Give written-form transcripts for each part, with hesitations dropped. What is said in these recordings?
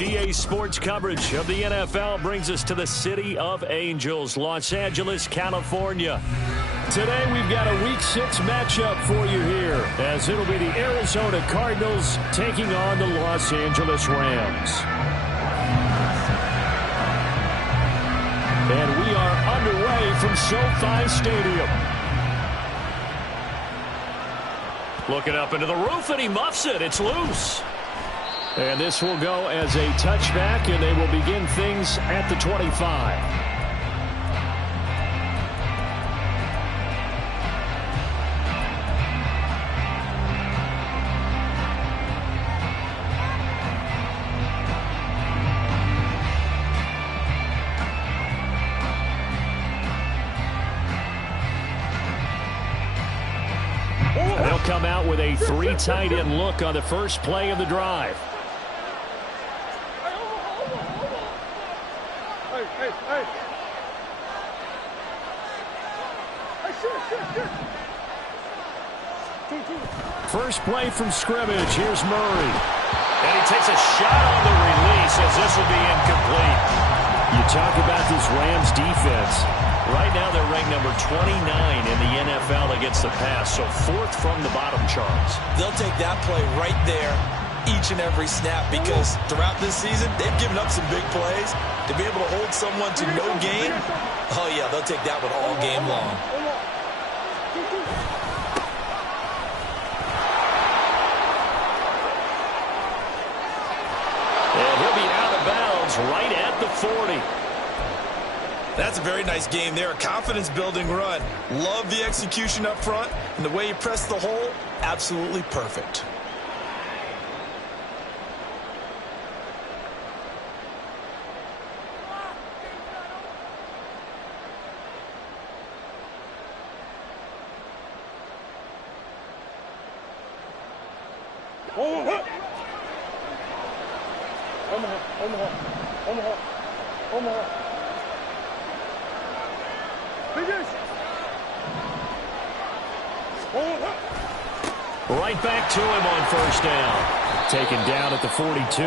EA Sports coverage of the NFL brings us to the City of Angels, Los Angeles, California. Today we've got a Week 6 matchup for you here, as it'll be the Arizona Cardinals taking on the Los Angeles Rams. And we are underway from SoFi Stadium. Looking up into the roof, and he muffs it. It's loose. And this will go as a touchback, and they will begin things at the 25. They'll come out with a 3 tight end look on the first play of the drive. First play from scrimmage. Here's Murray. And he takes a shot on the release as this will be incomplete. You talk about this Rams defense. Right now they're ranked number 29 in the NFL against the pass, so 4th from the bottom, Charles. They'll take that play right there each and every snap because throughout this season they've given up some big plays. To be able to hold someone to no gain, oh yeah, they'll take that one all game long. And he'll be out of bounds right at the 40. That's a very nice game there. A confidence-building run. Love the execution up front. And the way he pressed the hole, absolutely perfect. Right back to him on first down. Taken down at the 42.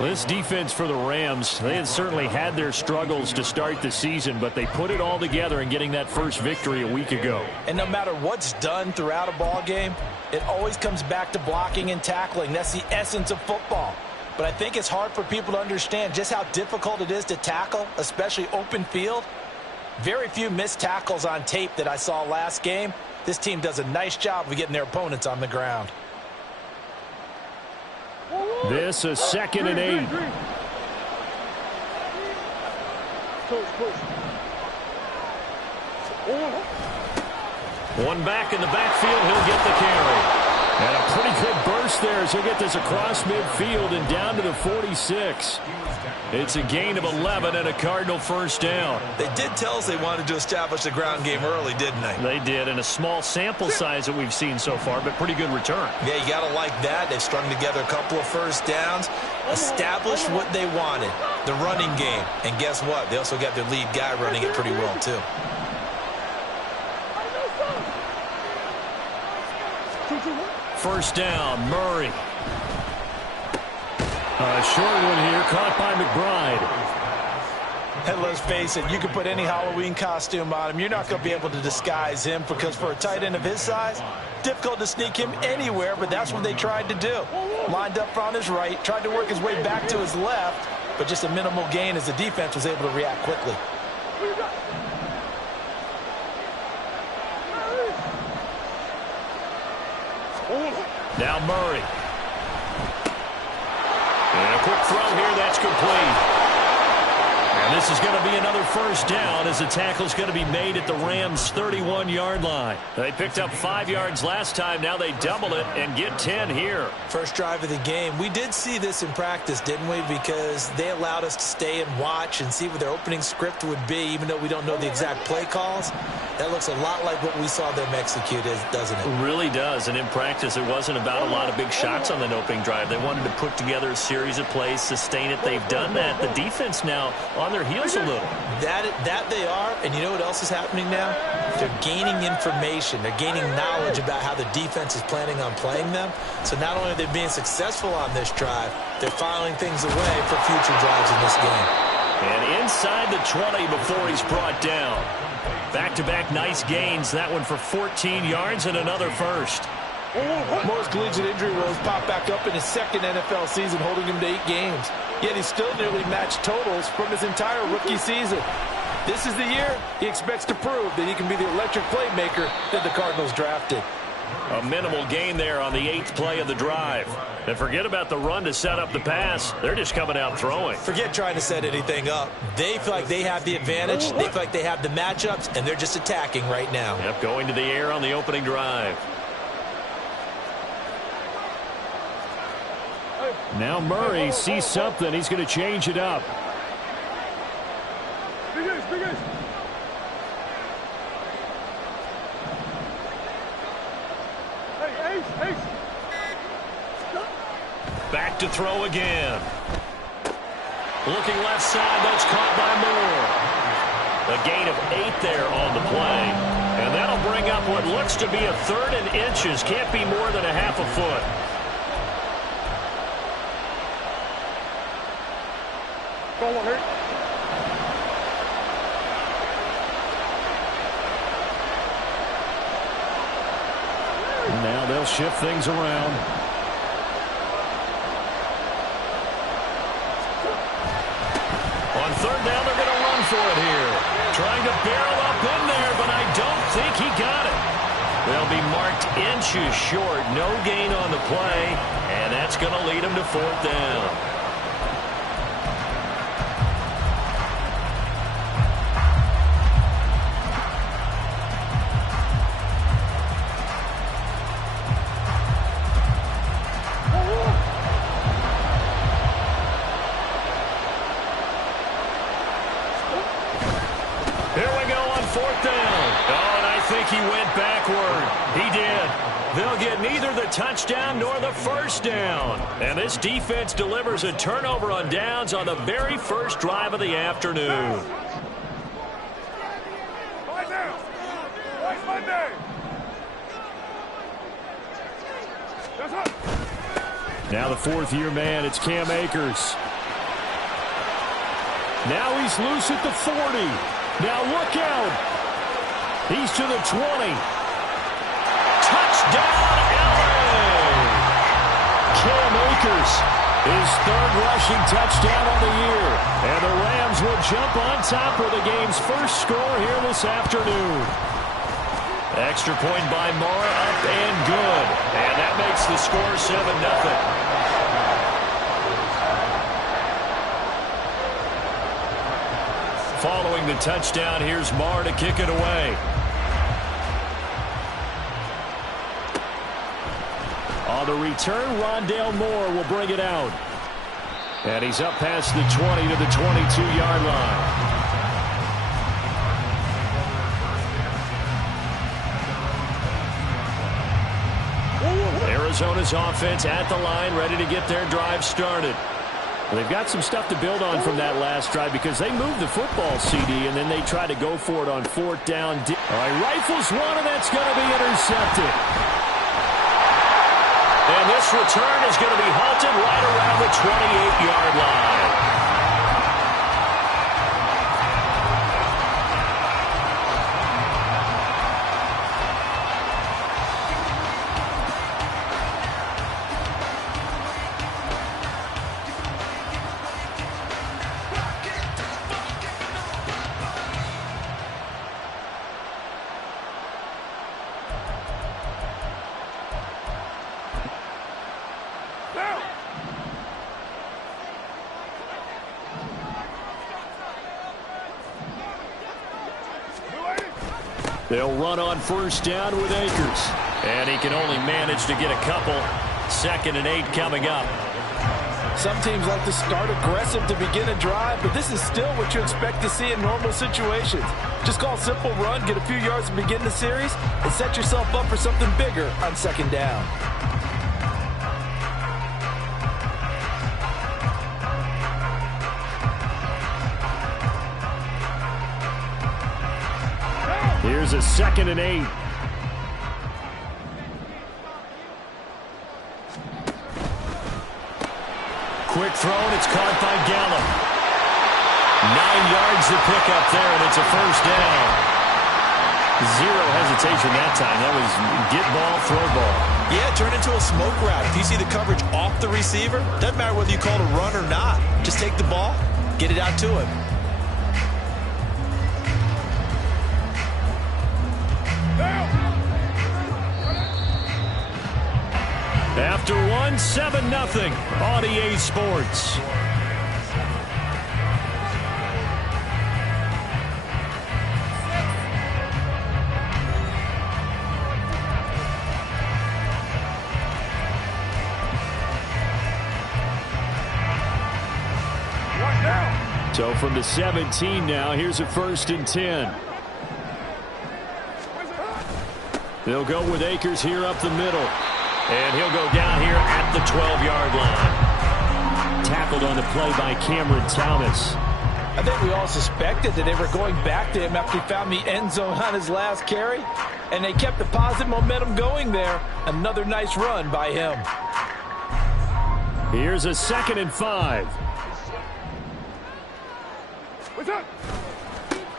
Well, this defense for the Rams, they had certainly had their struggles to start the season, but they put it all together in getting that first victory a week ago. And no matter what's done throughout a ball game, it always comes back to blocking and tackling. That's the essence of football. But I think it's hard for people to understand just how difficult it is to tackle, especially open field. Very few missed tackles on tape that I saw last game. This team does a nice job of getting their opponents on the ground. This is 2nd and 8. One back in the backfield, he'll get the carry. And a pretty good burst there as he'll get this across midfield and down to the 46. It's a gain of 11 and a Cardinal first down. They did tell us they wanted to establish the ground game early, didn't they? They did, and a small sample size that we've seen so far, but pretty good return. Yeah, you got to like that. They've strung together a couple of first downs, established what they wanted, the running game. And guess what? They also got their lead guy running it pretty well, too. First down, Murray. A short one here, caught by McBride. And let's face it, you can put any Halloween costume on him. You're not going to be able to disguise him because for a tight end of his size, difficult to sneak him anywhere, but that's what they tried to do. Lined up on his right, tried to work his way back to his left, but just a minimal gain as the defense was able to react quickly. Now Murray. And a quick throw here, that's complete. And this is going to be another first down as the tackle's going to be made at the Rams' 31-yard line. They picked up 5 yards last time. Now they double it and get 10 here. First drive of the game. We did see this in practice, didn't we? Because they allowed us to stay and watch and see what their opening script would be, even though we don't know the exact play calls. That looks a lot like what we saw them execute, doesn't it? It really does. And in practice, it wasn't about a lot of big shots on that opening drive. They wanted to put together a series of plays, sustain it. They've done that. The defense now on their heels a little. That they are, and you know what else is happening now? They're gaining information. They're gaining knowledge about how the defense is planning on playing them. So not only are they being successful on this drive, they're filing things away for future drives in this game. And inside the 20 before he's brought down. Back-to-back nice gains. That one for 14 yards and another first. Moore's collegiate injury woes pop back up in his second NFL season, holding him to 8 games. Yet he still nearly matched totals from his entire rookie season. This is the year he expects to prove that he can be the electric playmaker that the Cardinals drafted. A minimal gain there on the 8th play of the drive. And forget about the run to set up the pass. They're just coming out throwing. Forget trying to set anything up. They feel like they have the advantage. They feel like they have the matchups, and they're just attacking right now. Yep, going to the air on the opening drive. Now Murray sees something. He's going to change it up. Back to throw again. Looking left side, that's caught by Moore. A gain of 8 there on the play. And that'll bring up what looks to be a 3rd and inches. Can't be more than a half a foot. And now they'll shift things around. On 3rd down, they're going to run for it here. Trying to barrel up in there, but I don't think he got it. They'll be marked inches short. No gain on the play, and that's going to lead them to 4th down. He went backward. He did. They'll get neither the touchdown nor the first down. And this defense delivers a turnover on downs on the very first drive of the afternoon. Now the 4th-year man, it's Cam Akers. Now he's loose at the 40. Now look out. He's to the 20. Touchdown, LA! Cam Akers, his 3rd rushing touchdown of the year. And the Rams will jump on top of the game's first score here this afternoon. Extra point by Moore, up and good. And that makes the score 7-0. Following the touchdown, here's Marr to kick it away. On the return, Rondale Moore will bring it out. And he's up past the 20 to the 22-yard line. Arizona's offense at the line, ready to get their drive started. Well, they've got some stuff to build on from that last drive because they moved the football, CD, and then they tried to go for it on 4th down. All right, rifles one, and that's going to be intercepted. And this return is going to be halted right around the 28-yard line. They'll run on 1st down with Akers. And he can only manage to get a couple. 2nd and 8 coming up. Some teams like to start aggressive to begin a drive, but this is still what you expect to see in normal situations. Just call a simple run, get a few yards to begin the series, and set yourself up for something bigger on 2nd down. Here's a 2nd and 8. Quick throw, and it's caught by Gallup. 9 yards to pick up there, and it's a first down. Zero hesitation that time. That was get ball, throw ball. Yeah, turn into a smoke route. If you see the coverage off the receiver, doesn't matter whether you call it a run or not. Just take the ball, get it out to him. After 7-0 on EA Sports. So from the 17 now, here's a 1st and 10. They'll go with Akers here up the middle. And he'll go down here at the 12-yard line. Tackled on the play by Cameron Thomas. I think we all suspected that they were going back to him after he found the end zone on his last carry. And they kept the positive momentum going there. Another nice run by him. Here's a 2nd and 5.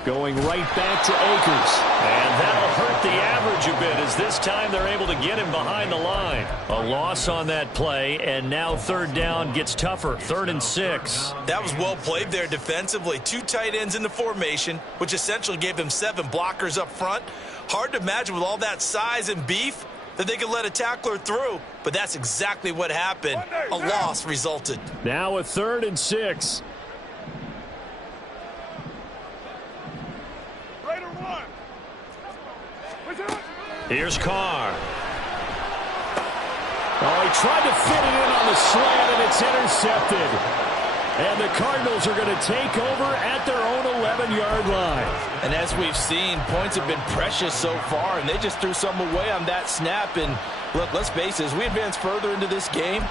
Going right back to Akers. And that'll hurt the average a bit as this time they're able to get him behind the line. A loss on that play, and now 3rd down gets tougher. 3rd and 6. That was well played there defensively. 2 tight ends in the formation, which essentially gave them 7 blockers up front. Hard to imagine with all that size and beef that they could let a tackler through, but that's exactly what happened. A loss resulted. Now a 3rd and 6. Here's Carr. Oh, he tried to fit it in on the slant, and it's intercepted. And the Cardinals are going to take over at their own 11-yard line. And as we've seen, points have been precious so far, and they just threw some away on that snap. And look, let's face it, as we advance further into this game,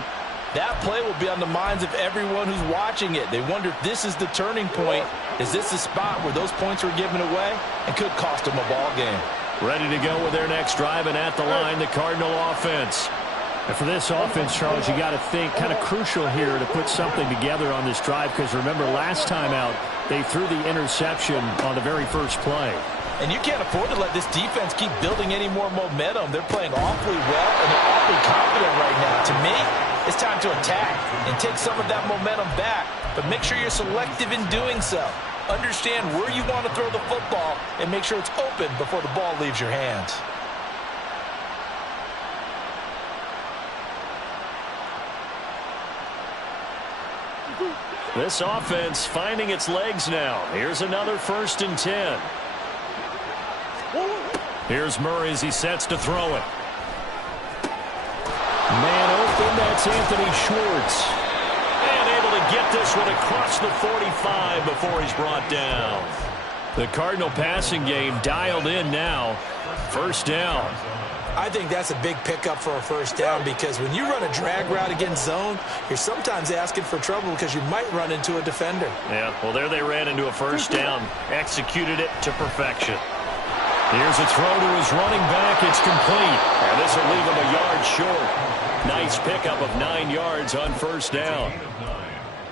that play will be on the minds of everyone who's watching it. They wonder if this is the turning point. Is this the spot where those points were given away and could cost them a ball game? Ready to go with their next drive, and at the line, the Cardinal offense. And for this offense, Charles, you got to think kind of crucial here to put something together on this drive, because remember, last time out, they threw the interception on the very first play. And you can't afford to let this defense keep building any more momentum. They're playing awfully well, and they're awfully confident right now. To me, it's time to attack and take some of that momentum back, but make sure you're selective in doing so. Understand where you want to throw the football and make sure it's open before the ball leaves your hands. This offense finding its legs now. Here's another 1st and 10. Here's Murray as he sets to throw it. Man open, that's Anthony Schwartz. And able to get this one across the 45 before he's brought down. The Cardinal passing game dialed in now. 1st down. I think that's a big pickup for a 1st down, because when you run a drag route against zone, you're sometimes asking for trouble because you might run into a defender. Yeah, well, there they ran into a 1st down. Executed it to perfection. Here's a throw to his running back. It's complete. And this will leave him a yard short. Nice pickup of 9 yards on 1st down.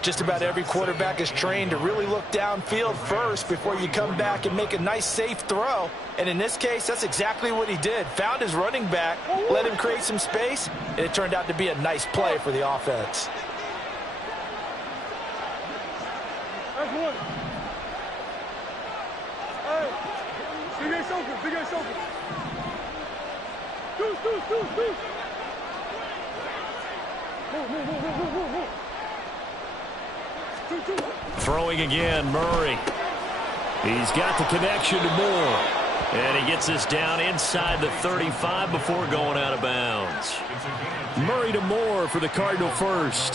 Just about every quarterback is trained to really look downfield first before you come back and make a nice, safe throw. And in this case, that's exactly what he did. Found his running back, let him create some space, and it turned out to be a nice play for the offense. That's one. Hey, big ass open, big ass open. Deuce. Move. Throwing again, Murray. He's got the connection to Moore. And he gets this down inside the 35 before going out of bounds. Murray to Moore for the Cardinal first.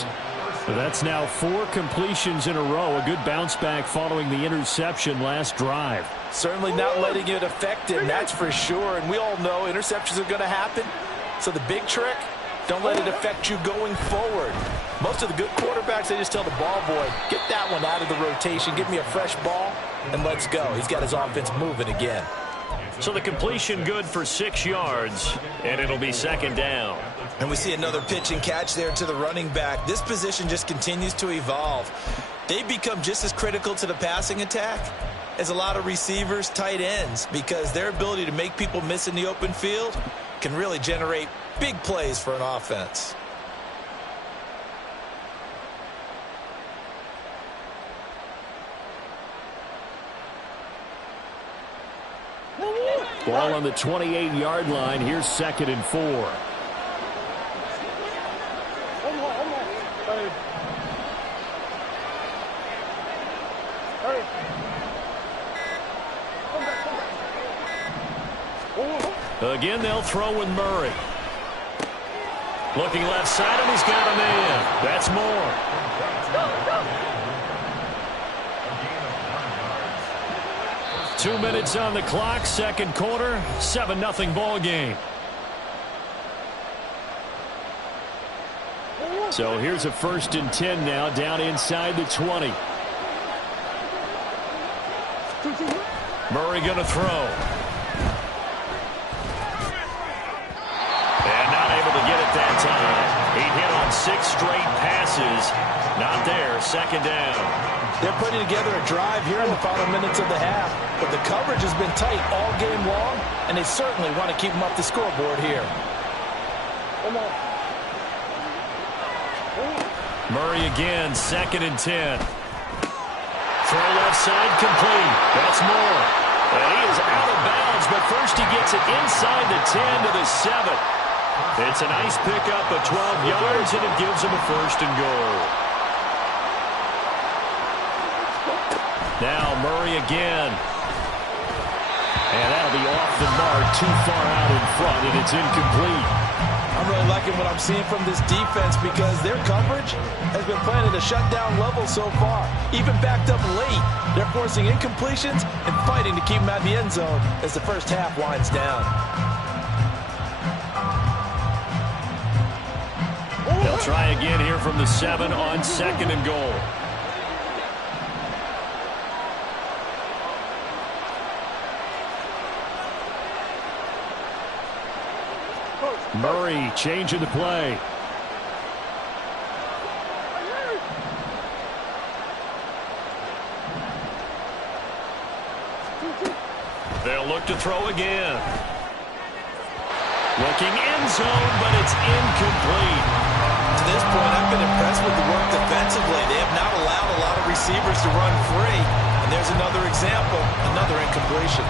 So that's now 4 completions in a row. A good bounce back following the interception last drive. Certainly not letting it affect him, that's for sure. And we all know interceptions are going to happen. So the big trick, don't let it affect you going forward. Most of the good quarterbacks, they just tell the ball boy, get that one out of the rotation, give me a fresh ball, and let's go. He's got his offense moving again. So the completion good for 6 yards, and it'll be second down. And we see another pitch and catch there to the running back. This position just continues to evolve. They become just as critical to the passing attack as a lot of receivers, tight ends, because their ability to make people miss in the open field can really generate big plays for an offense. Ball on the 28-yard line. Here's 2nd and 4. Again, they'll throw with Murray. Looking left side, and he's got a man. That's Moore. Two minutes on the clock, second quarter, 7-0 ball game. So here's a 1st and 10 now, down inside the 20. Murray going to throw. And not able to get it that time. He hit on 6 straight passes. Not there, 2nd down. They're putting together a drive here in the final minutes of the half, but the coverage has been tight all game long, and they certainly want to keep them up the scoreboard here. Murray again, 2nd and 10. Throw left side, complete. That's Moore. And he is out of bounds, but first he gets it inside the 10 to the 7. It's a nice pickup of 12 yards, and it gives him a 1st and goal. Now Murray again. And that'll be off the mark, too far out in front, and it's incomplete. I'm really liking what I'm seeing from this defense because their coverage has been playing at a shutdown level so far. Even backed up late, they're forcing incompletions and fighting to keep them out of the end zone as the first half winds down. They'll try again here from the 7 on 2nd and goal. Murray changing the play. They'll look to throw again. Looking end zone, but it's incomplete. To this point, I've been impressed with the work defensively. They have not allowed a lot of receivers to run free. And there's another example, another incompletion.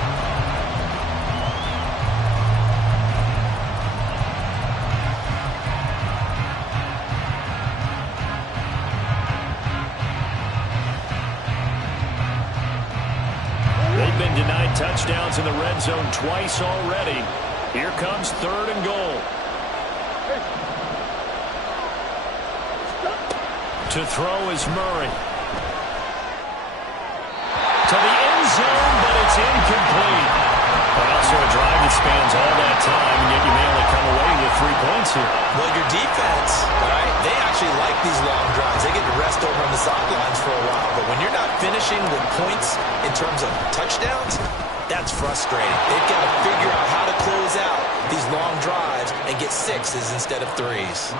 Been denied touchdowns in the red zone twice already. Here comes 3rd and goal. To throw is Murray. To the end zone, but it's incomplete. But also a drive that spans all that time, and yet you may only come away with 3 points here. Well, your defense, all right, they actually like these long drives. They get to rest over on the sidelines for a while. But when you're not finishing with points in terms of touchdowns, that's frustrating. They've got to figure out how to close out these long drives and get 6s instead of 3s.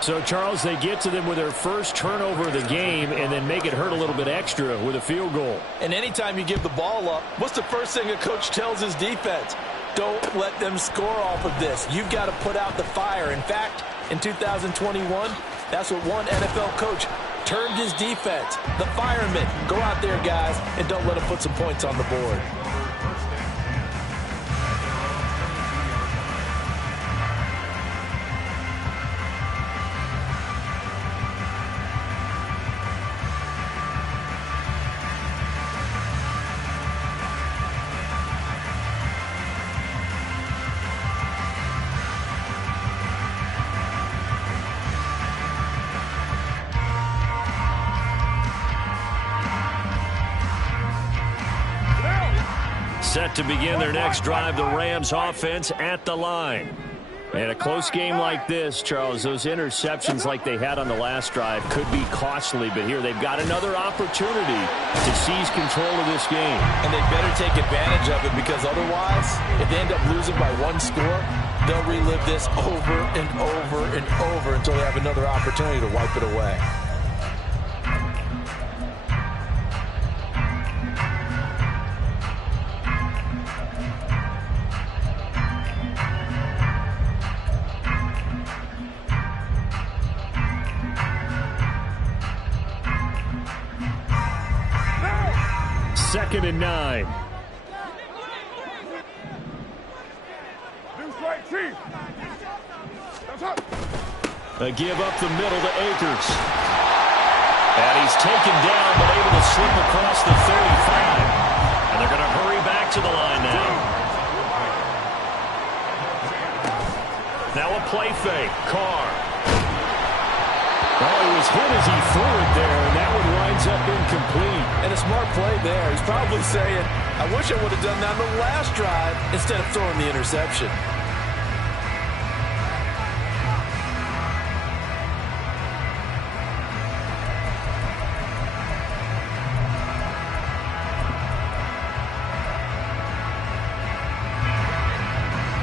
So, Charles, they get to them with their first turnover of the game and then make it hurt a little bit extra with a field goal. And anytime you give the ball up, what's the first thing a coach tells his defense? Don't let them score off of this. You've got to put out the fire. In fact, in 2021, that's what one NFL coach termed his defense. The firemen. Go out there, guys, and don't let them put some points on the board. Set to begin their next drive, the Rams offense at the line. And a close game like this, Charles, those interceptions like they had on the last drive could be costly. But here they've got another opportunity to seize control of this game. And they better take advantage of it, because otherwise, if they end up losing by one score, they'll relive this over and over and over until they have another opportunity to wipe it away. Second and 9. A give up the middle to Akers. And he's taken down, but able to slip across the 35. And they're going to hurry back to the line now. Now a play fake. Carr. Oh, he was hit as he threw it there, and that one winds up incomplete. And a smart play there. He's probably saying, I wish I would have done that on the last drive instead of throwing the interception.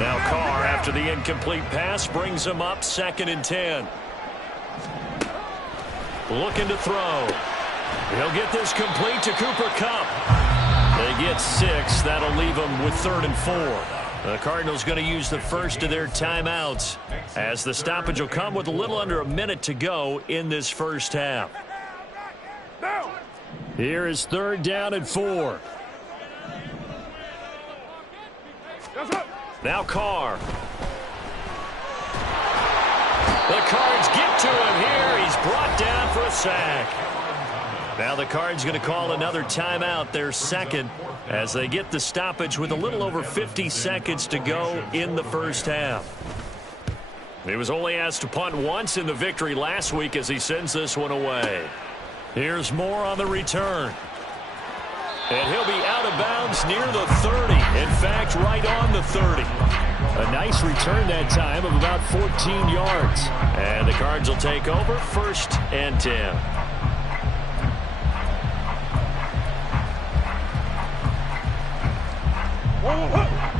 Now Carr, after the incomplete pass, brings him up 2nd and 10. Looking to throw. He'll get this complete to Cooper Kupp. They get 6. That'll leave them with 3rd and 4. The Cardinals going to use the first of their timeouts, as the stoppage will come with a little under a minute to go in this first half. Here is 3rd down and 4. Now Carr. The Cards get to him here. He's brought down for a sack. Now the Cards going to call another timeout, their second, as they get the stoppage with a little over 50 seconds to go in the first half. He was only asked to punt once in the victory last week as he sends this one away. Here's Moore on the return. And he'll be out of bounds near the 30. In fact, right on the 30. A nice return that time of about 14 yards. And the Cards will take over 1st and 10.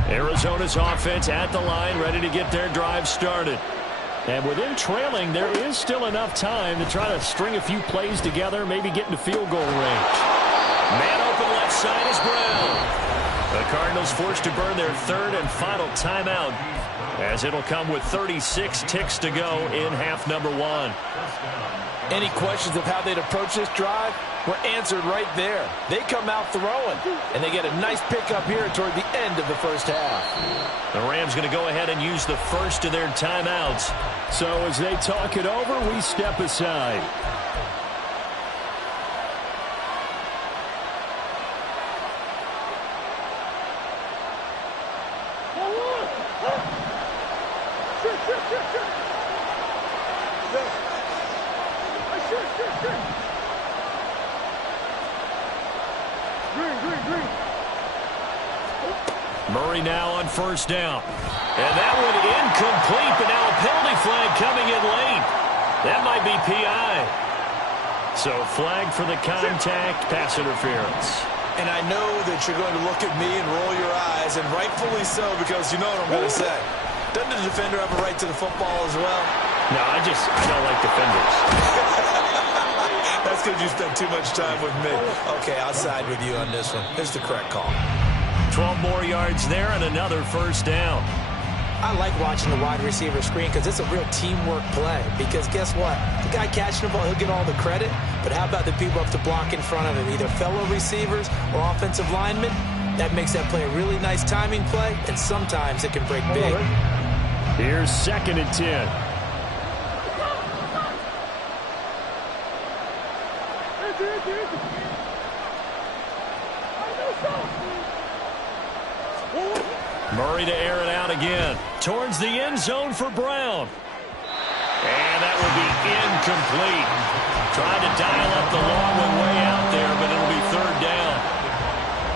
Arizona's offense at the line, ready to get their drive started. And with them trailing, there is still enough time to try to string a few plays together, maybe get into field goal range. Man open left side is Brown. The Cardinals forced to burn their 3rd and final timeout, as it'll come with 36 ticks to go in half number 1. Any questions of how they'd approach this drive were answered right there. They come out throwing, and they get a nice pickup here toward the end of the first half. The Rams going to go ahead and use the first of their timeouts. So as they talk it over, we step aside. Murray now on 1st down. And that one incomplete, but now a penalty flag coming in late. That might be PI. So flag for the contact, pass interference. And I know that you're going to look at me and roll your eyes, and rightfully so, because you know what I'm going to say. Doesn't the defender have a right to the football as well? No, I don't like defenders. That's because you spent too much time with me. Okay, I'll side with you on this one. Here's the correct call. 12 more yards there and another 1st down. I like watching the wide receiver screen because it's a real teamwork play. Because guess what? The guy catching the ball, he'll get all the credit. But how about the people up to block in front of him, either fellow receivers or offensive linemen? That makes that play a really nice timing play, and sometimes it can break big. Here's 2nd and 10. Murray to air it out again. Towards the end zone for Brown. And that will be incomplete. Trying to dial up the long one way out there, but it'll be 3rd down.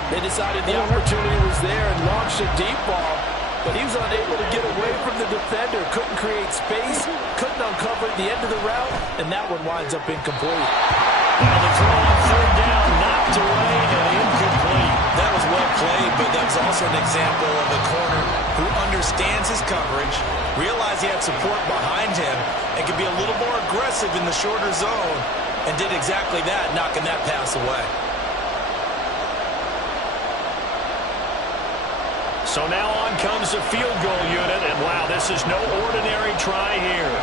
They decided the opportunity was there and launched a deep ball. but he was unable to get away from the defender, couldn't create space, couldn't uncover the end of the route, and that one winds up incomplete. Now the throw on third down, knocked away and incomplete. That was well played, but that was also an example of a corner who understands his coverage, realized he had support behind him, and could be a little more aggressive in the shorter zone, and did exactly that, knocking that pass away. So now on comes the field goal unit, and wow, this is no ordinary try here.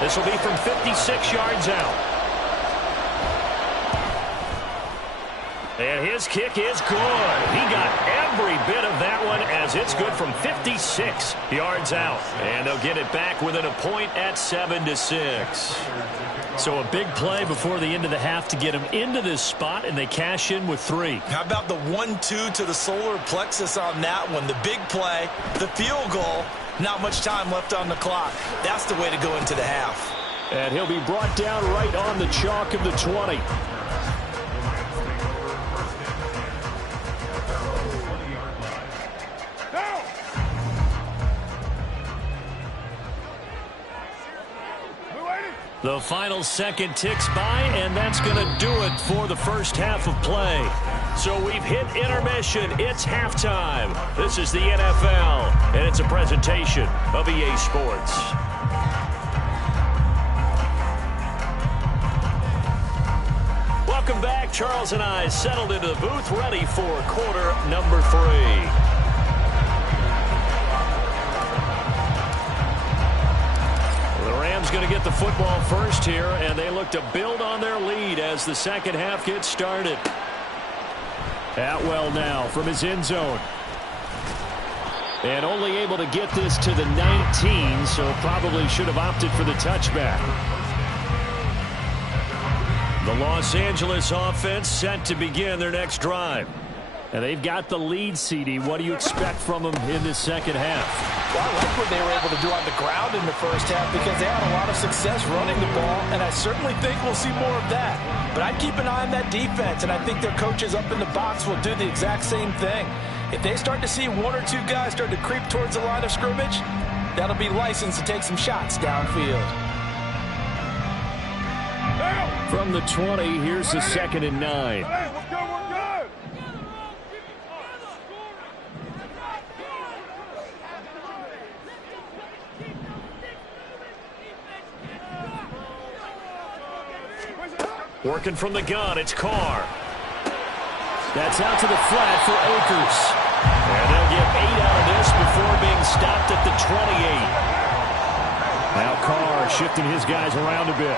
This will be from 56 yards out. And his kick is good. He got every bit of that one as it's good from 56 yards out. And they'll get it back within a point at 7-6. So a big play before the end of the half to get him into this spot, and they cash in with 3. How about the 1-2 to the solar plexus on that one? The big play, the field goal, not much time left on the clock. That's the way to go into the half. And he'll be brought down right on the chalk of the 20. The final second ticks by, and that's going to do it for the first half of play. So we've hit intermission. It's halftime. This is the NFL, and it's a presentation of EA Sports. Welcome back. Charles and I settled into the booth, ready for quarter number 3. Going to get the football first here, and they look to build on their lead as the second half gets started. Atwell now from his end zone. And only able to get this to the 19, so probably should have opted for the touchback. The Los Angeles offense set to begin their next drive. And they've got the lead, CD. What do you expect from them in this second half? Well, I like what they were able to do on the ground in the first half because they had a lot of success running the ball, and I certainly think we'll see more of that. But I'd keep an eye on that defense, and I think their coaches up in the box will do the exact same thing. If they start to see 1 or 2 guys start to creep towards the line of scrimmage, that'll be licensed to take some shots downfield. From the 20, here's the 2nd and 9. Hey, we're good, we're good. Working from the gun, it's Carr. That's out to the flat for Akers. And they'll get 8 out of this before being stopped at the 28. Now Carr shifting his guys around a bit.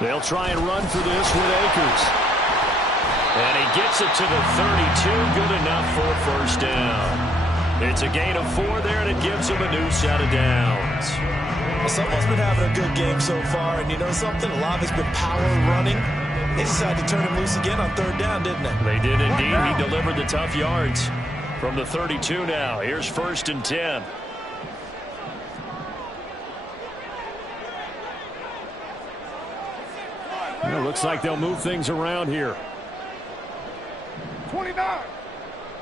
They'll try and run for this with Akers. And he gets it to the 32. Good enough for a first down. It's a gain of 4 there, and it gives them a new set of downs. Well, someone's been having a good game so far, and you know something? A lot has been power running. They decided to turn him loose again on 3rd down, didn't they? They did indeed. He delivered the tough yards from the 32 now. Here's 1st and 10. It looks like they'll move things around here. 29.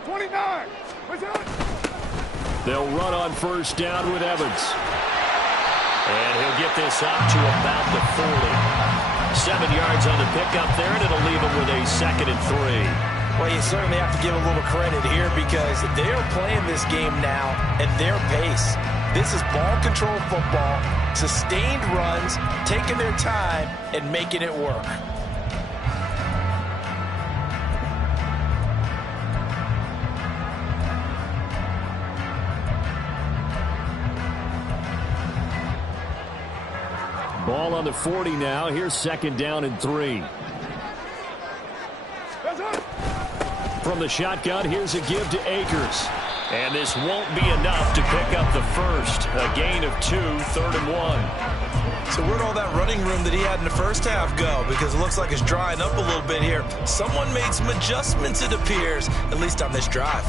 29. They'll run on 1st down with Evans. And he'll get this up to about the 40. 7 yards on the pickup there, and it'll leave him with a 2nd and 3. Well, you certainly have to give a little credit here because they're playing this game now at their pace. This is ball control football, sustained runs, taking their time, and making it work. Ball on the 40 now. Here's 2nd down and 3. From the shotgun, here's a give to Akers. And this won't be enough to pick up the first. A gain of 2, 3rd and 1. So where'd all that running room that he had in the first half go? Because it looks like it's drying up a little bit here. Someone made some adjustments, it appears, at least on this drive.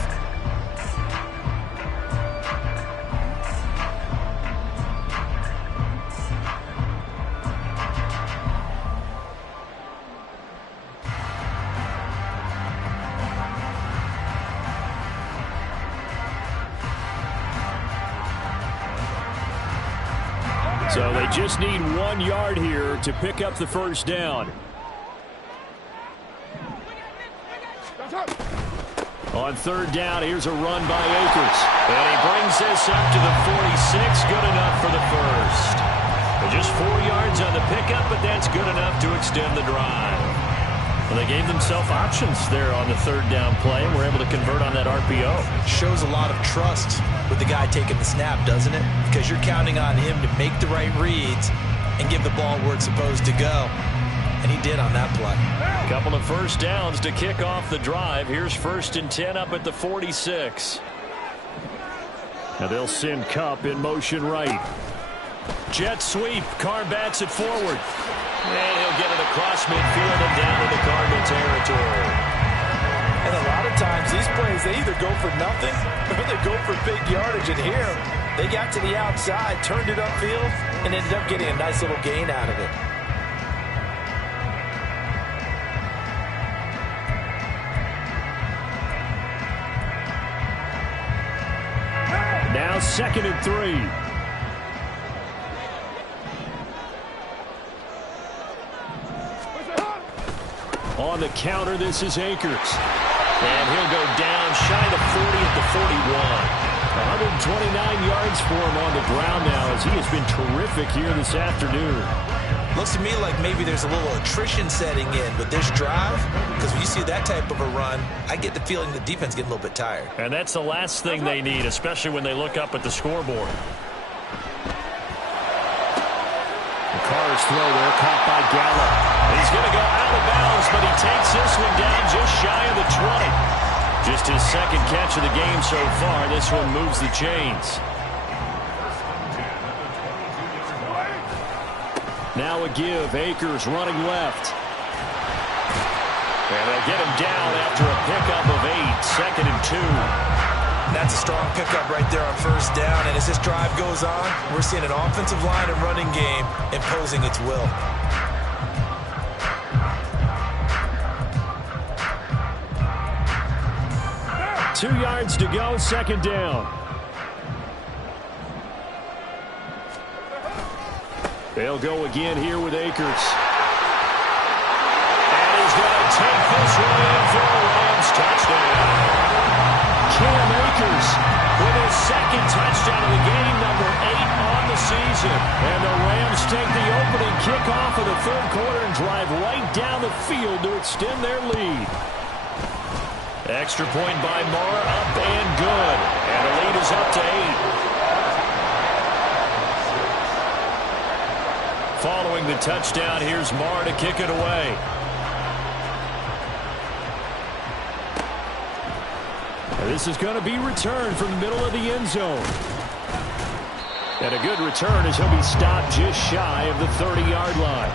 They just need 1 yard here to pick up the first down. On third down, here's a run by Akers. And he brings this up to the 46. Good enough for the first. Just 4 yards on the pickup, but that's good enough to extend the drive. Well, they gave themselves options there on the third down play, and were able to convert on that RPO. Shows a lot of trust with the guy taking the snap, doesn't it? Because you're counting on him to make the right reads and give the ball where it's supposed to go. And he did on that play. Couple of first downs to kick off the drive. Here's 1st and 10 up at the 46. Now they'll send Kupp in motion right. Jet sweep. Carr bats it forward. And he'll get it across midfield and down to the Cardinal territory. And a lot of times these plays, they either go for nothing or they go for big yardage. And here, they got to the outside, turned it upfield, and ended up getting a nice little gain out of it. Now 2nd and 3. On the counter, this is Akers. And he'll go down shy of 40 at the 41. 129 yards for him on the ground now, as he has been terrific here this afternoon. Looks to me like maybe there's a little attrition setting in with this drive, because when you see that type of a run, I get the feeling the defense getting a little bit tired. And that's the last thing they need, especially when they look up at the scoreboard. The Carr's throw there, caught by Gallup. He's going to go out of bounds, but he takes this one down just shy of the 20. Just his 2nd catch of the game so far. This one moves the chains. Now a give. Akers running left. And they'll get him down after a pickup of 8. 2nd and 2. That's a strong pickup right there on 1st down. And as this drive goes on, we're seeing an offensive line and running game imposing its will. Two yards to go, 2nd down. They'll go again here with Akers. And he's going to take this one in for a Rams touchdown. Cam Akers with his 2nd touchdown of the game, number 8 on the season. And the Rams take the opening kickoff of the 3rd quarter and drive right down the field to extend their lead. Extra point by Marr, up and good. And the lead is up to 8. Following the touchdown, here's Marr to kick it away. And this is going to be returned from the middle of the end zone. And a good return as he'll be stopped just shy of the 30-yard line.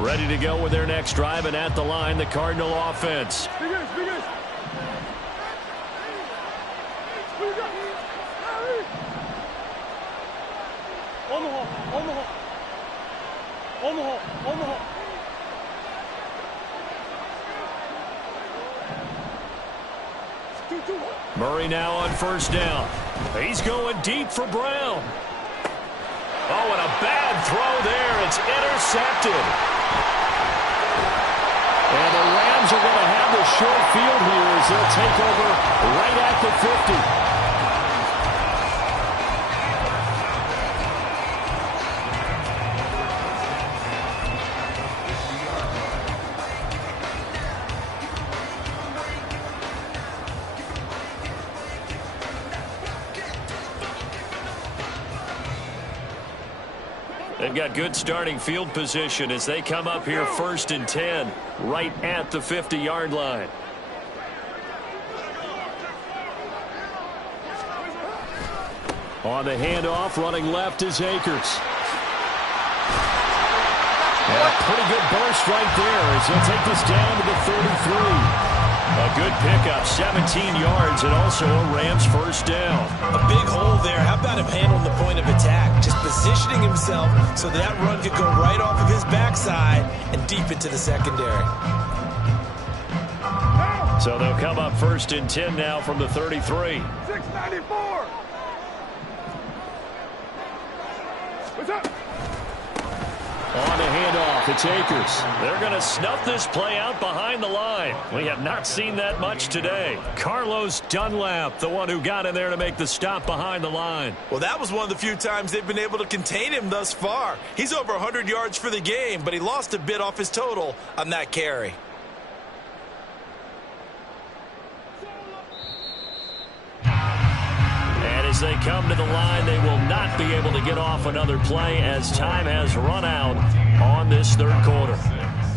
Ready to go with their next drive, and at the line, the Cardinal offense. Murray now on 1st down. He's going deep for Brown. Oh, and a bad throw there. It's intercepted. And the Rams are going to have the short field here as they'll take over right at the 50. They've got good starting field position as they come up here 1st and 10, right at the 50-yard line. On the handoff, running left is Akers. And a pretty good burst right there as he'll take this down to the 33. A good pickup, 17 yards, and also a Rams 1st down. A big hole there. How about him handling the point of attack? Just positioning himself so that run could go right off of his backside and deep into the secondary. So they'll come up 1st and 10 now from the 33. 694. What's up? On the handoff, it's Akers. They're going to snuff this play out behind the line. We have not seen that much today. Carlos Dunlap, the one who got in there to make the stop behind the line. Well, that was one of the few times they've been able to contain him thus far. He's over 100 yards for the game, but he lost a bit off his total on that carry. And as they come to the line, they will not be able to get off another play as time has run out on this third quarter.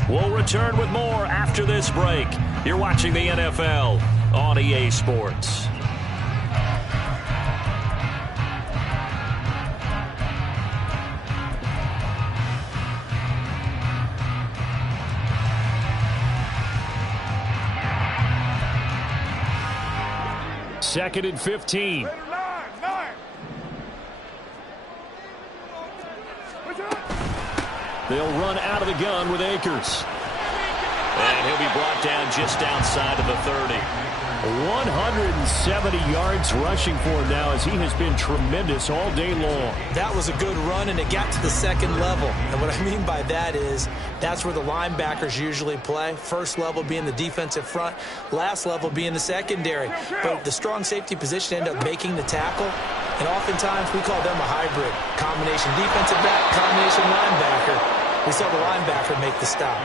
We'll return with more after this break. You're watching the NFL on EA Sports. Second and 15. 9. What's up? They'll run out of the gun with Akers. And he'll be brought down just outside of the 30. 170 yards rushing for him now as he has been tremendous all day long. That was a good run, and it got to the second level. And what I mean by that is that's where the linebackers usually play. First level being the defensive front, last level being the secondary. But the strong safety position ended up making the tackle. And oftentimes we call them a hybrid. Combination defensive back, combination linebacker. We saw the linebacker make the stop.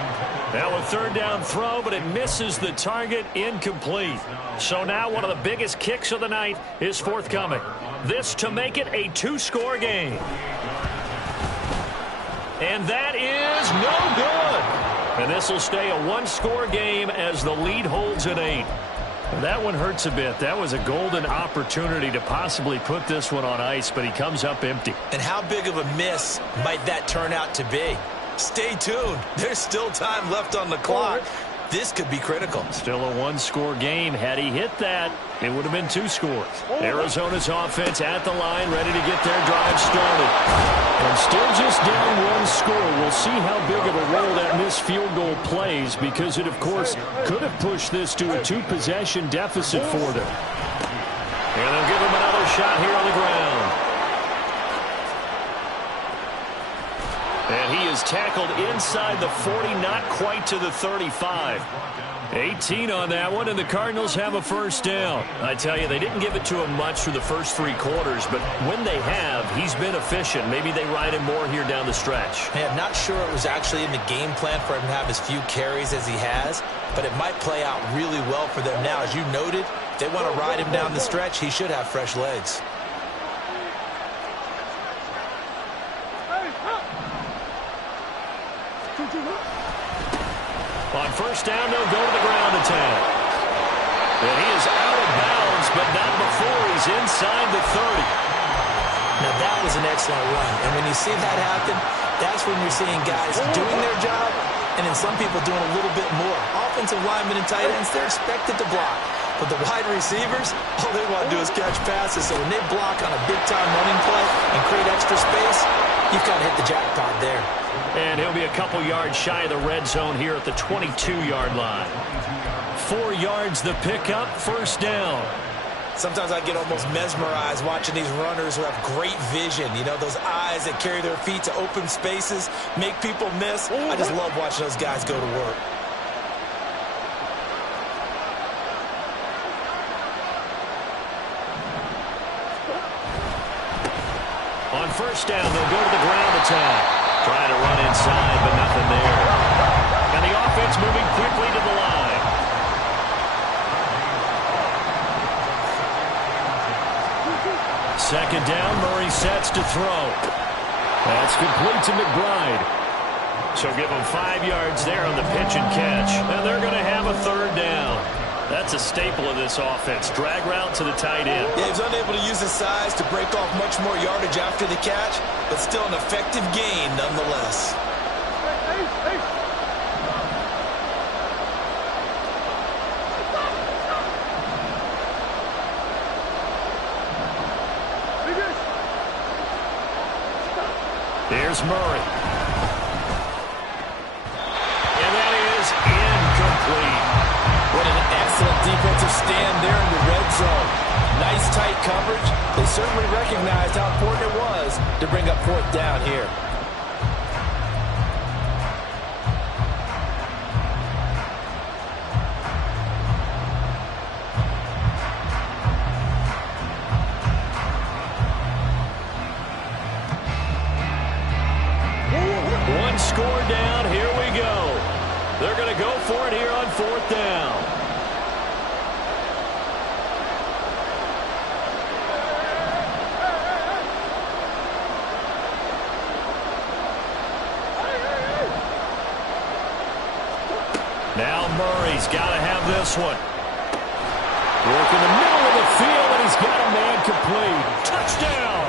Now a third down throw, but it misses the target, incomplete. So now one of the biggest kicks of the night is forthcoming. This to make it a two-score game. And that is no good. And this will stay a one-score game as the lead holds at 8. That one hurts a bit. That was a golden opportunity to possibly put this one on ice, but he comes up empty. And how big of a miss might that turn out to be? Stay tuned. There's still time left on the clock. This could be critical. Still a one-score game. Had he hit that, it would have been 2 scores. Arizona's offense at the line, ready to get their drive started. And still just down 1 score. We'll see how big of a role that missed field goal plays because it, of course, could have pushed this to a 2-possession deficit for them. And they'll give him another shot here on the ground. And he is tackled inside the 40, not quite to the 35. 18 on that one, and the Cardinals have a first down. I tell you, they didn't give it to him much through the first 3 quarters, but when they have, he's been efficient. Maybe they ride him more here down the stretch. Hey, I'm not sure it was actually in the game plan for him to have as few carries as he has, but it might play out really well for them now. As you noted, if they want to ride him down the stretch, he should have fresh legs. On first down, they'll go to the ground attack. And he is out of bounds, but not before he's inside the 30. Now, that was an excellent run. And when you see that happen, that's when you're seeing guys doing their job and then some people doing a little bit more. Offensive linemen and tight ends, they're expected to block. But the wide receivers, all they want to do is catch passes. So when they block on a big-time running play and create extra space, you've got to hit the jackpot there. And he'll be a couple yards shy of the red zone here at the 22-yard line. 4 yards the pickup, first down. Sometimes I get almost mesmerized watching these runners who have great vision. You know, those eyes that carry their feet to open spaces, make people miss. I just love watching those guys go to work. On first down, they'll go to the ground attack. Trying to run inside, but nothing there. And the offense moving quickly to the line. Second down, Murray sets to throw. That's complete to McBride. So give him 5 yards there on the pitch and catch. And they're going to have a third down. That's a staple of this offense. Drag route to the tight end. Yeah, he's unable to use his size to break off much more yardage after the catch, but still an effective gain nonetheless. Here's Murray. And that is incomplete. What an excellent stand there in the red zone. Nice tight coverage. They certainly recognized how important it was to bring up 4th down here. One score down. Here we go. They're going to go for it here on 4th down. Now Murray's got to have this one. Work in the middle of the field, and he's got a man complete. Touchdown!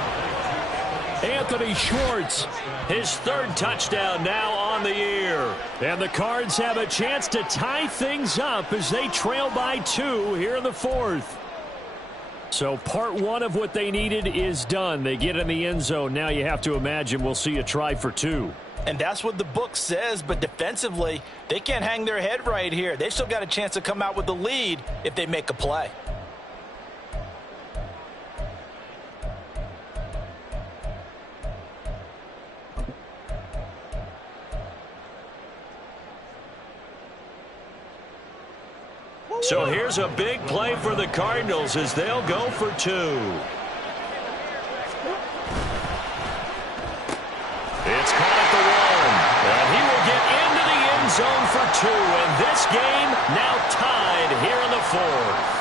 Anthony Schwartz, his 3rd touchdown now on the year. And the Cards have a chance to tie things up as they trail by 2 here in the 4th. So part 1 of what they needed is done. They get in the end zone. Now you have to imagine we'll see a try for 2. And that's what the book says, but defensively, they can't hang their head right here. They've still got a chance to come out with the lead if they make a play. So here's a big play for the Cardinals as they'll go for 2. It's caught at the 1, and he will get into the end zone for 2. And this game now tied here in the 4th.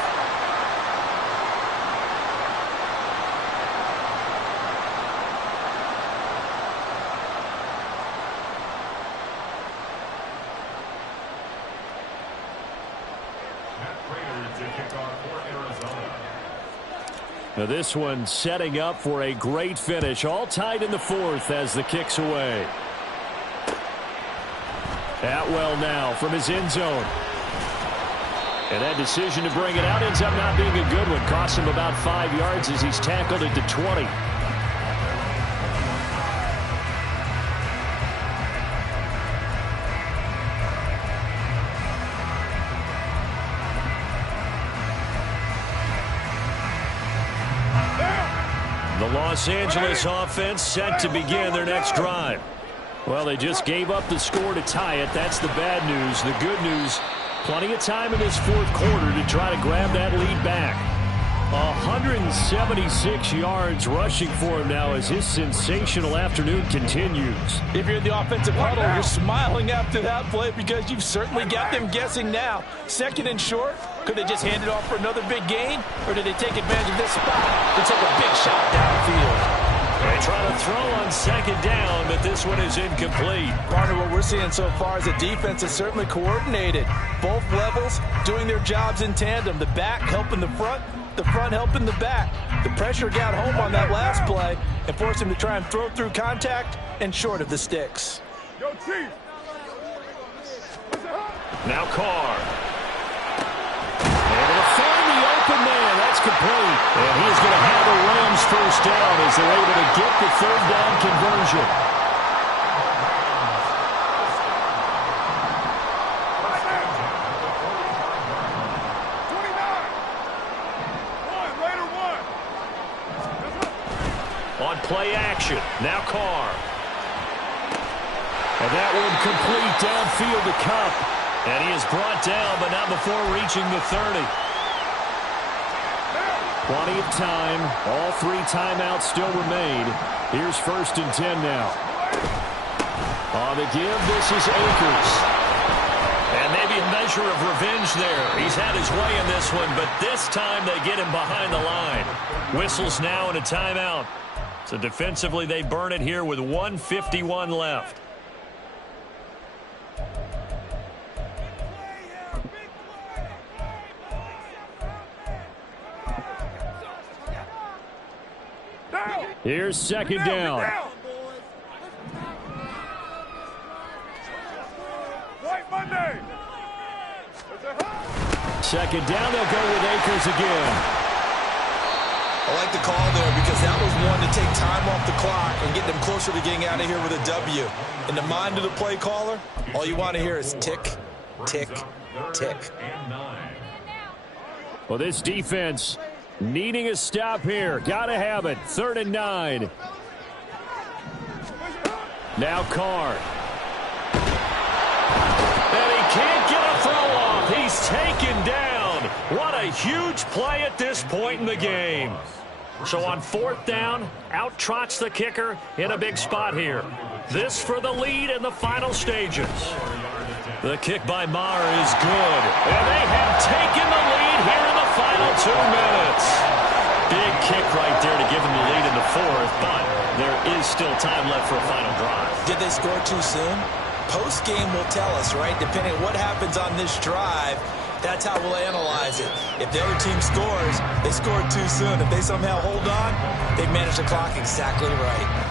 Now this one setting up for a great finish. All tied in the 4th as the kick's away. Atwell now from his end zone. And that decision to bring it out ends up not being a good one. Costs him about 5 yards as he's tackled into 20. The Los Angeles offense set to begin their next drive. Well, they just gave up the score to tie it. That's the bad news. The good news, plenty of time in this 4th quarter to try to grab that lead back. 176 yards rushing for him now as his sensational afternoon continues. If you're in the offensive huddle, you're smiling after that play because you've certainly got them guessing now. 2nd and short, could they just hand it off for another big gain? Or did they take advantage of this spot to take a big shot downfield? They try to throw on 2nd down, but this one is incomplete. Partner, what we're seeing so far is the defense is certainly coordinated. Both levels doing their jobs in tandem. The back helping the front helping the back. The pressure got home on that last play and forced him to try and throw through contact and short of the sticks. Yo, Chief. Now Carr. Able to find the open man. That's complete. And he's going to have the Rams 1st down as they're able to get the 3rd down conversion. On play action. Now Carr. And that one complete downfield to Kupp. And he is brought down, but not before reaching the 30. Plenty of time. All 3 timeouts still remain. Here's 1st and 10 now. On the give, this is Akers. And maybe a measure of revenge there. He's had his way in this one, but this time they get him behind the line. Whistles now and a timeout. So defensively, they burn it here with 1:51 left. Here's 2nd down. White Monday. 2nd down, they'll go with Akers again. I like the call there because that was one to take time off the clock and get them closer to getting out of here with a W. In the mind of the play caller, all you want to hear is tick, tick, tick. Well, this defense needing a stop here. Got to have it. 3rd and 9. Now Carr. And he can't get a throw off. He's taken down. What a huge play at this point in the game. So on 4th down, out trots the kicker in a big spot here. This for the lead in the final stages. The kick by Maher is good. And they have taken the lead here in the final 2 minutes. Big kick right there to give them the lead in the 4th, but there is still time left for a final drive. Did they score too soon? Post-game will tell us, right? Depending on what happens on this drive, that's how we'll analyze it. If the other team scores, they scored too soon. If they somehow hold on, they manage the clock exactly right.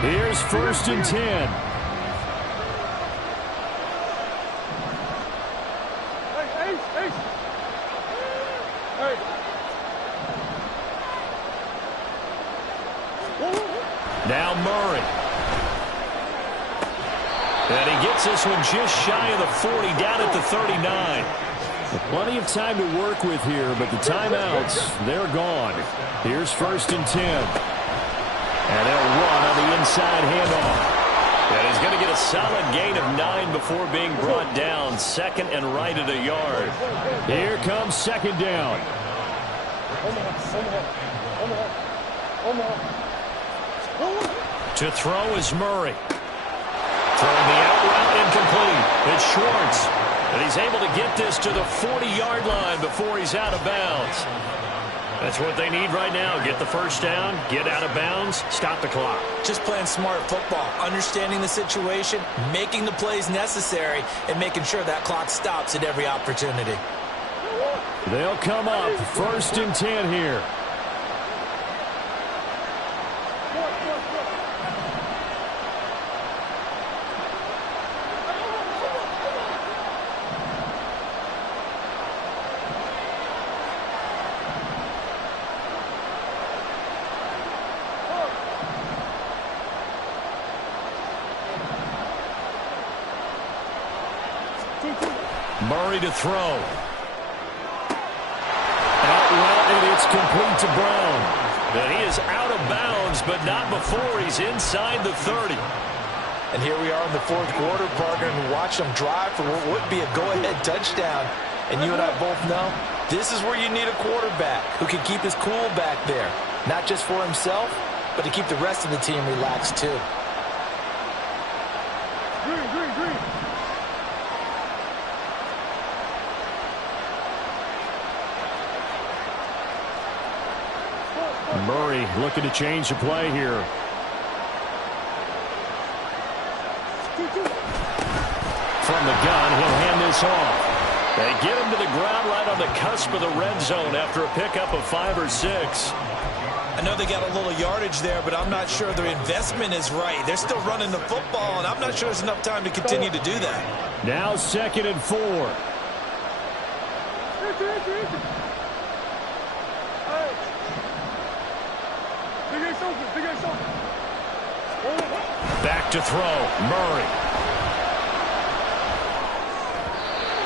Here's 1st and 10. Now Murray. And he gets this one just shy of the 40, down at the 39. Plenty of time to work with here, but the timeouts, they're gone. Here's 1st and 10. And they'll run on the inside handoff. And he's going to get a solid gain of 9 before being brought down. 2nd and right at a yard. Here comes 2nd down. To throw is Murray. Throwing the out route incomplete. It's Schwartz. And he's able to get this to the 40-yard line before he's out of bounds. That's what they need right now. Get the 1st down, get out of bounds, stop the clock. Just playing smart football, understanding the situation, making the plays necessary, and making sure that clock stops at every opportunity. They'll come up 1st and 10 here. Murray to throw. Out route, and it's complete to Brown. And he is out of bounds, but not before he's inside the 30. And here we are in the 4th quarter, partner, and watch them drive for what would be a go-ahead touchdown. And you and I both know this is where you need a quarterback who can keep his cool back there. Not just for himself, but to keep the rest of the team relaxed too. Green. Murray looking to change the play here. From the gun, he'll hand this off. They get him to the ground right on the cusp of the red zone after a pickup of 5 or 6. I know they got a little yardage there, but I'm not sure their investment is right. They're still running the football, and I'm not sure there's enough time to continue to do that. Now 2nd and 4. Back to throw. Murray.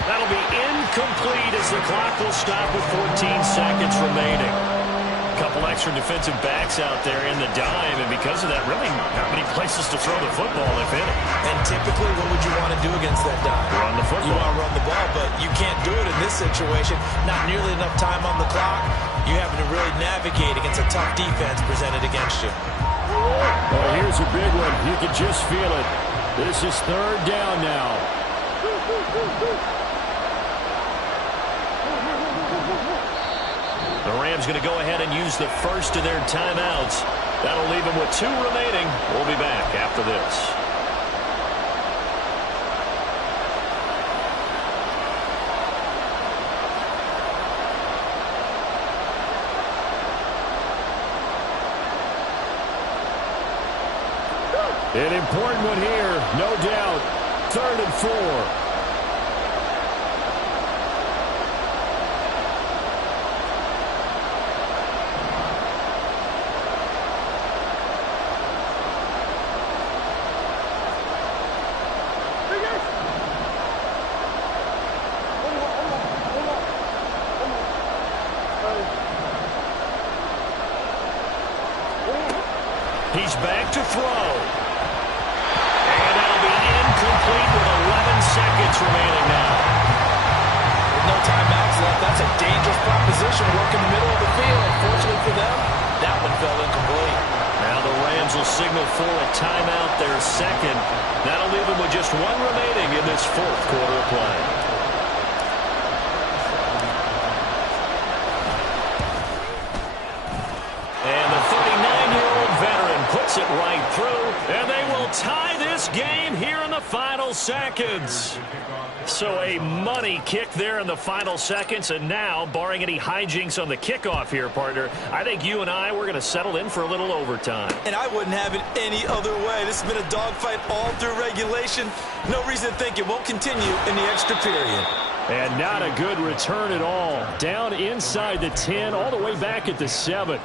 That'll be incomplete as the clock will stop with 14 seconds remaining. A couple extra defensive backs out there in the dime, and because of that, really not many places to throw the football, if any. And typically, what would you want to do against that dime? Run the football. You want to run the ball, but you can't do it in this situation. Not nearly enough time on the clock. You having to really navigate against a tough defense presented against you. Oh, here's a big one. You can just feel it. This is 3rd down now. The Rams going to go ahead and use the first of their timeouts. That'll leave them with 2 remaining. We'll be back after this. An important one here, no doubt. 3rd and 4. He's back to throw. And that'll be incomplete with 11 seconds remaining now. With no timeouts left, that's a dangerous proposition. Work in the middle of the field. Unfortunately for them, that one fell incomplete. Now the Rams will signal for a timeout, their second. That'll leave them with just one remaining in this fourth quarter of play. And the 39-year-old veteran puts it right through, and they will tie this game here in the final seconds. So a money kick there in the final seconds, and now, barring any hijinks on the kickoff here, partner, I think you and we're going to settle in for a little overtime. And I wouldn't have it any other way. This has been a dogfight all through regulation. No reason to think it won't continue in the extra period. And not a good return at all. Down inside the 10, all the way back at the 7.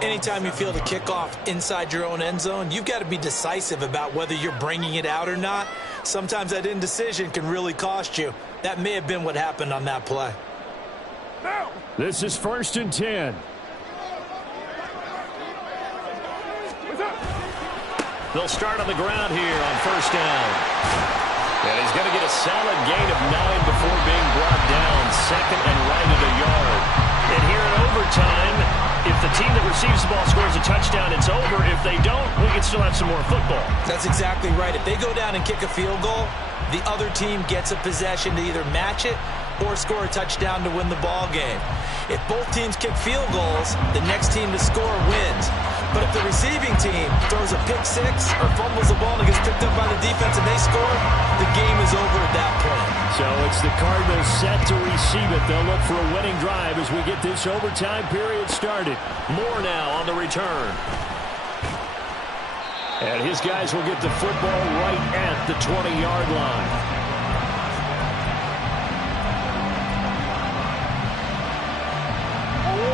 Anytime you feel the kickoff inside your own end zone, you've got to be decisive about whether you're bringing it out or not. Sometimes that indecision can really cost you. That may have been what happened on that play. This is 1st and 10. They'll start on the ground here on 1st down. And he's going to get a solid gain of 9 before being brought down. 2nd and right at a yard. And here in overtime, if the team that receives the ball scores a touchdown, it's over. If they don't, we can still have some more football. That's exactly right. If they go down and kick a field goal, the other team gets a possession to either match it or score a touchdown to win the ball game. If both teams kick field goals, the next team to score wins. But if the receiving team throws a pick six or fumbles the ball and gets picked up by the defense and they score, the game is over at that point. So it's the Cardinals set to receive it. They'll look for a winning drive as we get this overtime period started. Moore now on the return. And his guys will get the football right at the 20-yard line.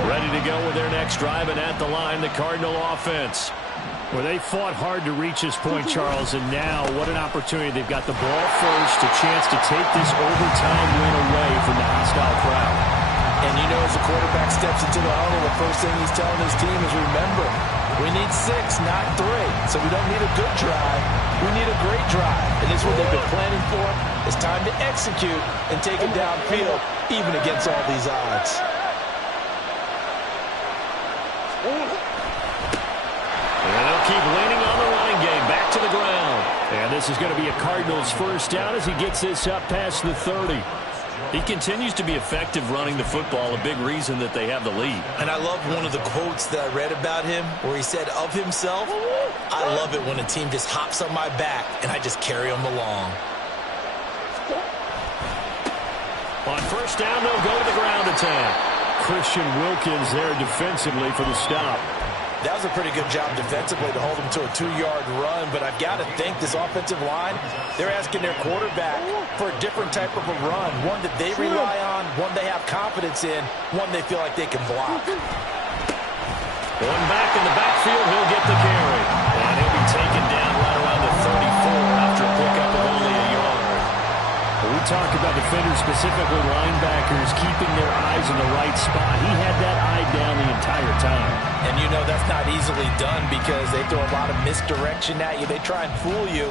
Ready to go with their next drive, and at the line, the Cardinal offense. Well, they fought hard to reach this point, Charles, and now what an opportunity. They've got the ball first, a chance to take this overtime win away from the hostile crowd. And you know, as the quarterback steps into the huddle, the first thing he's telling his team is, remember, we need 6, not 3. So we don't need a good drive. We need a great drive. And this is what they've been planning for. It's time to execute and take it downfield, even against all these odds. And they'll keep leaning on the running game. Back to the ground. And this is going to be a Cardinals first down as he gets this up past the 30. He continues to be effective running the football, a big reason that they have the lead. And I love one of the quotes that I read about him where he said of himself, I love it when a team just hops on my back and I just carry them along. On first down, they'll go to the ground attack. Christian Wilkins there defensively for the stop. That was a pretty good job defensively to hold them to a 2-yard run, but I've got to think this offensive line, they're asking their quarterback for a different type of a run, one that they rely on, one they have confidence in, one they feel like they can block. One back in the backfield, he'll get the carry. And he'll be taken down right around the 34 after a pickup of only a yard. We talk about defenders, specifically linebackers, keeping their eyes in the right spot. He had that eye down the entire time. And you know that's not easily done because they throw a lot of misdirection at you. They try and fool you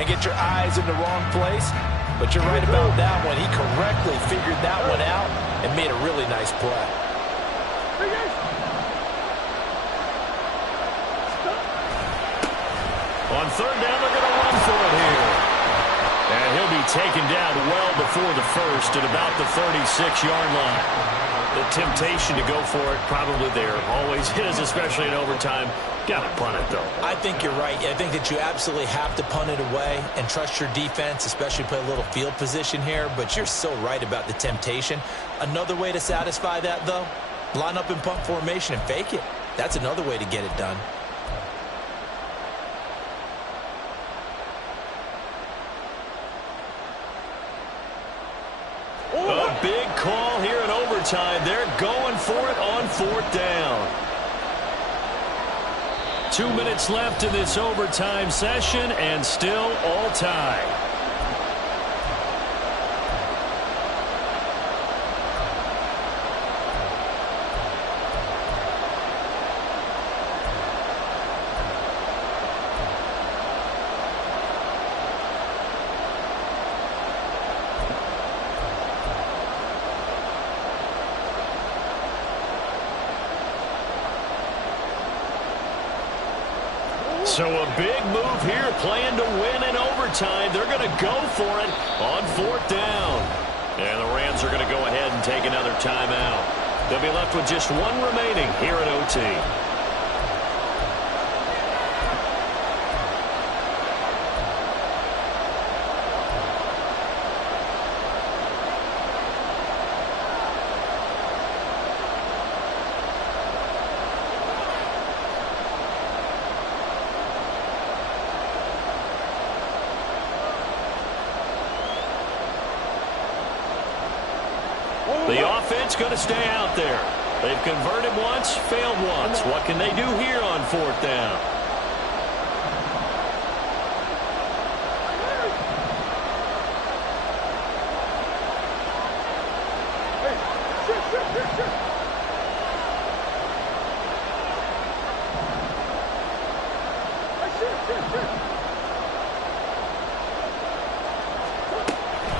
and get your eyes in the wrong place. But you're right about that one. He correctly figured that one out and made a really nice play. On third down, they're going to run for it here. And he'll be taken down well before the first at about the 36-yard line. The temptation to go for it probably there. Always is, especially in overtime. Got to punt it, though. I think you're right. I think that you absolutely have to punt it away and trust your defense, especially play a little field position here. But you're so right about the temptation. Another way to satisfy that, though, line up in punt formation and fake it. That's another way to get it done. A big call here in overtime. They're going for it on fourth down. 2 minutes left in this overtime session, and still all tied. So a big move here, playing to win in overtime. They're going to go for it on 4th down. And the Rams are going to go ahead and take another timeout. They'll be left with just one remaining here at OT. The offense going to stay out there. They've converted once, failed once. What can they do here on 4th down?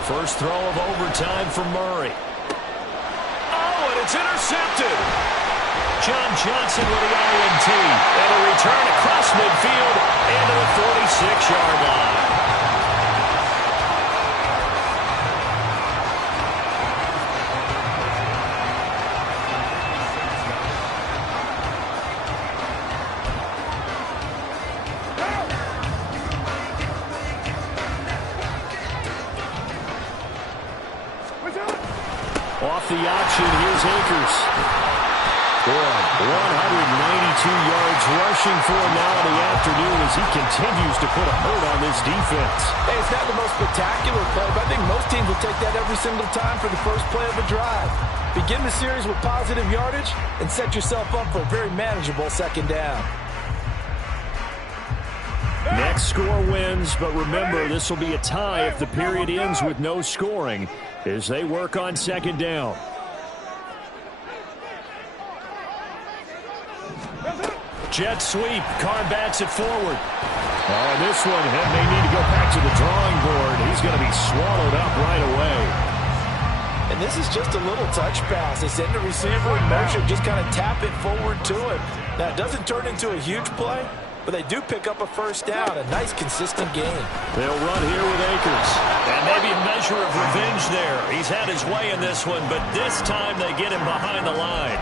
First throw of overtime for Murray. It's intercepted. John Johnson with the INT. And a return across midfield into the 46-yard line. Off the option, here's Akers. Boy, 192 yards rushing for him now in the afternoon as he continues to put a hurt on this defense. Hey, it's not the most spectacular play, but I think most teams will take that every single time for the first play of a drive. Begin the series with positive yardage and set yourself up for a very manageable 2nd down. Next score wins, but remember, this will be a tie if the period ends with no scoring as they work on 2nd down. Jet sweep. Carr bats it forward. Oh, this one may need to go back to the drawing board. He's going to be swallowed up right away. And this is just a little touch pass. They send the receiver in motion, just kind of tap it forward to him. Now, it doesn't turn into a huge play, but they do pick up a 1st down. A nice, consistent game. They'll run here with Akers. And maybe a measure of revenge there. He's had his way in this one, but this time they get him behind the line.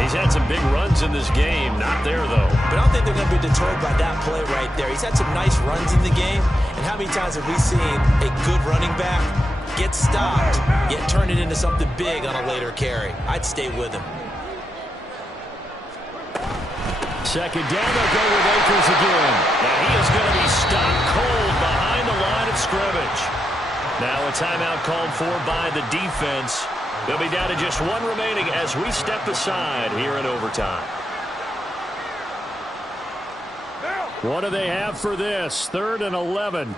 He's had some big runs in this game. Not there, though. But I don't think they're going to be deterred by that play right there. He's had some nice runs in the game. And how many times have we seen a good running back get stopped, yet turn it into something big on a later carry? I'd stay with him. 2nd down, they'll go with Akers again. And he is going to be stopped cold behind the line of scrimmage. Now a timeout called for by the defense. They'll be down to just one remaining as we step aside here in overtime. What do they have for this? 3rd and 11.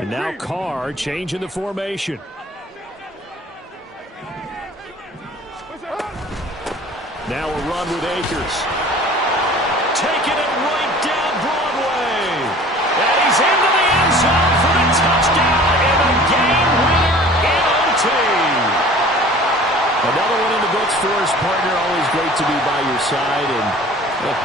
And now Carr changing the formation. Now a run with Akers. Taking it right down Broadway. And he's into the end zone for the touchdown and a game winner in OT. Another one in the books for his partner. Always great to be by your side. And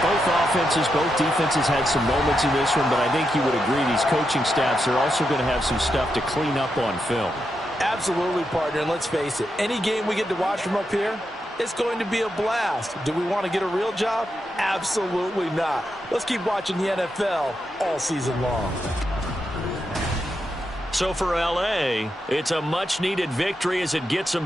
both offenses, both defenses had some moments in this one, but I think you would agree these coaching staffs are also going to have some stuff to clean up on film. Absolutely, partner. And let's face it, any game we get to watch from up here, it's going to be a blast. Do we want to get a real job? Absolutely not. Let's keep watching the NFL all season long. So for LA, it's a much-needed victory as it gets them back.